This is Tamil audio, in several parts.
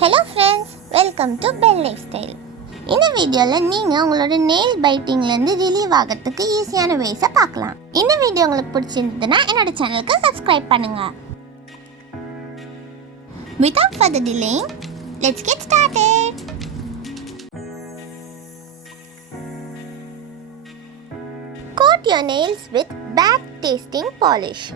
Hello friends, welcome to Bellelifestyle. இந்த வீடியோல நீங்க உங்களோட nail biting ல இருந்து ரிலீவ் ஆகிறதுக்கு ஈஸியான ways பார்க்கலாம். இந்த வீடியோ உங்களுக்கு பிடிச்சிருந்ததுன்னா என்னோட சேனலுக்கு subscribe பண்ணுங்க. Without further delay, let's get started. Coat your nails with bad tasting polish.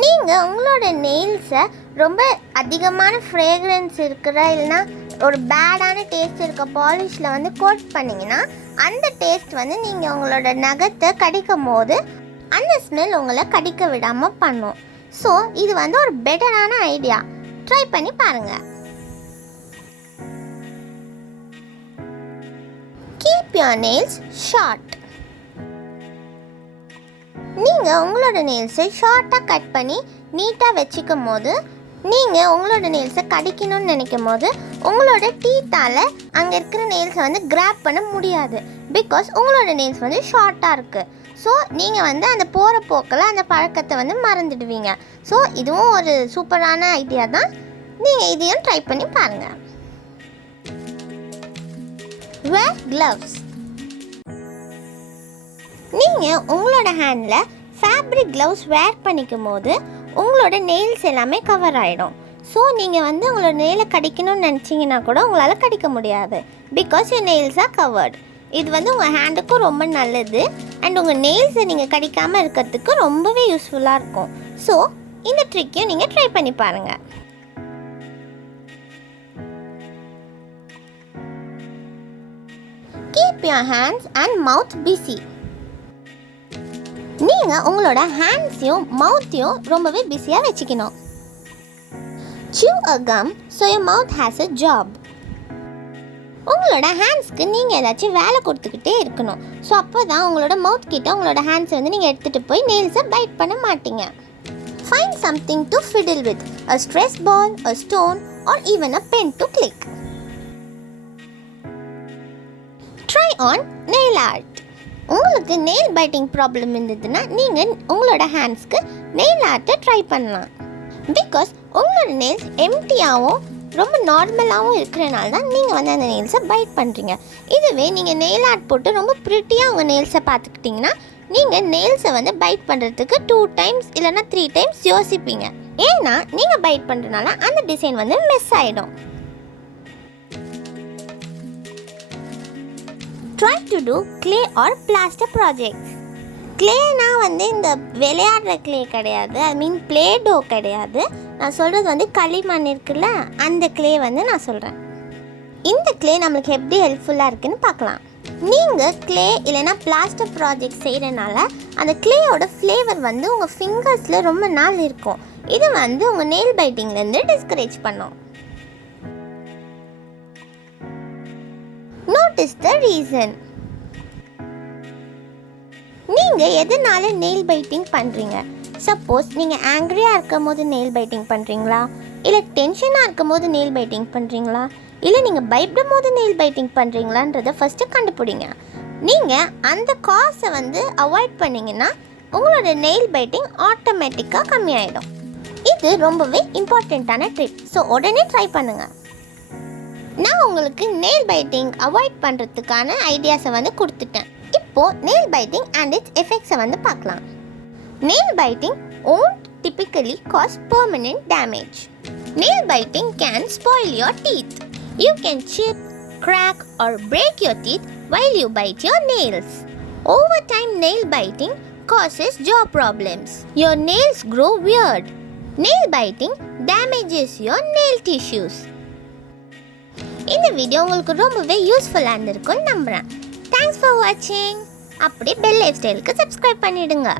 நீங்கள் உங்களோட நெயில்ஸை ரொம்ப அதிகமான ஃப்ரேக்ரன்ஸ் இருக்கிற இல்லைனா ஒரு பேடான டேஸ்ட் இருக்க பாலிஷில் வந்து கோட் பண்ணிங்கன்னா அந்த டேஸ்ட் வந்து நீங்கள் உங்களோட நகத்தை கடிக்கும் போது அந்த ஸ்மெல் உங்களை கடிக்க விடாமல் பண்ணும். ஸோ இது வந்து ஒரு பெட்டரான ஐடியா, ட்ரை பண்ணி பாருங்கள். Keep your nails short. நீங்கள் உங்களோட நெயில்ஸை ஷார்ட்டாக கட் பண்ணி நீட்டாக வச்சுக்கும் போது நீங்கள் உங்களோட நெயில்ஸை கடிக்கணும்னு நினைக்கும் போது உங்களோட டீத்தால் அங்கே இருக்கிற நெயில்ஸை வந்து கிராப் பண்ண முடியாது. பிகாஸ் உங்களோட நெயில்ஸ் வந்து ஷார்ட்டாக இருக்குது. ஸோ நீங்கள் வந்து அந்த போகிற போக்கில் அந்த பழக்கத்தை வந்து மறந்துடுவீங்க. ஸோ இதுவும் ஒரு சூப்பரான ஐடியா தான், நீங்கள் இதையும் ட்ரை பண்ணி பாருங்கள். வேர் க்ளவ்ஸ். நீங்கள் உங்களோட ஹேண்டில் ஃபேப்ரிக் க்ளவுஸ் வேர் பண்ணிக்கும் போது உங்களோட நெயில்ஸ் எல்லாமே கவர் ஆகிடும். ஸோ நீங்கள் வந்து உங்களோட நெயிலை கடிக்கணும்னு நினச்சிங்கன்னா கூட உங்களால் கடிக்க முடியாது. Because your nails are covered. இது வந்து உங்கள் ஹேண்டுக்கும் ரொம்ப நல்லது அண்ட் உங்கள் நெயில்ஸை நீங்கள் கடிக்காமல் இருக்கிறதுக்கு ரொம்பவே யூஸ்ஃபுல்லாக இருக்கும். ஸோ இந்த ட்ரிக்கையும் நீங்கள் ட்ரை பண்ணி பாருங்கள். Keep your hands and mouth busy. நீங்கள் உங்களோட ஹேண்ட்ஸையும் மவுத்தையும் ரொம்பவே பிஸியாக வச்சுக்கணும். chew a gum so your mouth has a job. உங்களோட ஹேண்ட்ஸ்க்கு நீங்கள் ஏதாச்சும் வேலை கொடுத்துக்கிட்டே இருக்கணும். ஸோ அப்போ தான் உங்களோட மவுத் கிட்ட உங்களோட ஹேண்ட்ஸை வந்து நீங்கள் எடுத்துகிட்டு போய் நெயில்ஸை பைட் பண்ண மாட்டீங்க. Find something to fiddle with, a stress ball, a stone or even a pen to click. Try on nail art. உங்களுக்கு நெயில் பைட்டிங் ப்ராப்ளம் இருந்ததுன்னா நீங்கள் உங்களோட ஹேண்ட்ஸ்க்கு நெயில் ஆர்ட்டை ட்ரை பண்ணலாம். பிகாஸ் உங்களோட நெயில்ஸ் எம்டியாகவும் ரொம்ப நார்மலாகவும் இருக்கிறனால தான் நீங்கள் வந்து அந்த நெயில்ஸை பைட் பண்ணுறீங்க. இதுவே நீங்கள் நெயில் ஆர்ட் போட்டு ரொம்ப ப்ரிட்டியாக உங்கள் நெயில்ஸை பார்த்துக்கிட்டிங்கன்னா நீங்கள் நெயில்ஸை வந்து பைட் பண்ணுறதுக்கு 2 times இல்லைனா 3 times யோசிப்பீங்க. ஏன்னா நீங்கள் பைட் பண்ணுறதுனால அந்த டிசைன் வந்து மிஸ் ஆகிடும். Try to do clay or plaster projects. கிளேனா வந்து இந்த விளையாடுற கிளே கிடையாது, ஐ மீன் பிளே டோ கிடையாது. நான் சொல்கிறது வந்து களிமண் இருக்குல்ல, அந்த கிளே வந்து நான் சொல்கிறேன். இந்த கிளே நம்மளுக்கு எப்படி ஹெல்ப்ஃபுல்லாக இருக்குதுன்னு பார்க்கலாம். நீங்கள் கிளே இல்லைனா பிளாஸ்டர் ப்ராஜெக்ட் செய்கிறனால அந்த கிளேயோட ஃப்ளேவர் வந்து உங்கள் ஃபிங்கர்ஸில் ரொம்ப நாள் இருக்கும். இது வந்து உங்கள் நெயில் பைட்டிங்லேருந்து டிஸ்கரேஜ் பண்ணும். Notice the reason. நீங்கள் எதனால நெயில் பைட்டிங் பண்ணுறீங்க? சப்போஸ் நீங்கள் ஆங்க்ரியாக இருக்கும் போது நெயில் பைட்டிங் பண்ணுறீங்களா, இல்லை டென்ஷனாக இருக்கும் போது நெயில் பைட்டிங் பண்ணுறீங்களா, இல்லை நீங்கள் பயப்படும் போது நெயில் பைட்டிங் பண்ணுறீங்களான்றதை ஃபஸ்ட்டு கண்டுபிடிங்க. நீங்கள் அந்த காசை வந்து அவாய்ட் பண்ணிங்கன்னா உங்களோட நெயில் பைட்டிங் ஆட்டோமேட்டிக்காக கம்மியாயிடும். இது ரொம்பவே இம்பார்ட்டண்ட்டான ட்ரிப். ஸோ உடனே ட்ரை பண்ணுங்கள். நான் உங்களுக்கு நெயில் பைட்டிங் அவாய்ட் பண்ணுறதுக்கான ஐடியாஸை வந்து கொடுத்துட்டேன். இப்போது நெயில் பைட்டிங் அண்ட் இட்ஸ் எஃபெக்ட்ஸை வந்து பார்க்கலாம். Nail biting won't typically cause permanent damage. Nail biting can spoil your teeth. You can chip, crack or break your teeth while you bite your nails. Over time, nail biting causes jaw problems. Your nails grow weird. Nail biting damages your nail tissues. இந்த வீடியோ உங்களுக்கு ரொம்பவே யூஸ்ஃபுல்லாக இருந்திருக்கும்னு நம்புகிறேன். தேங்க்ஸ் ஃபார் வாட்சிங். அப்படியே பெல் லைஃப் ஸ்டைலுக்கு சப்ஸ்கிரைப் பண்ணிவிடுங்க.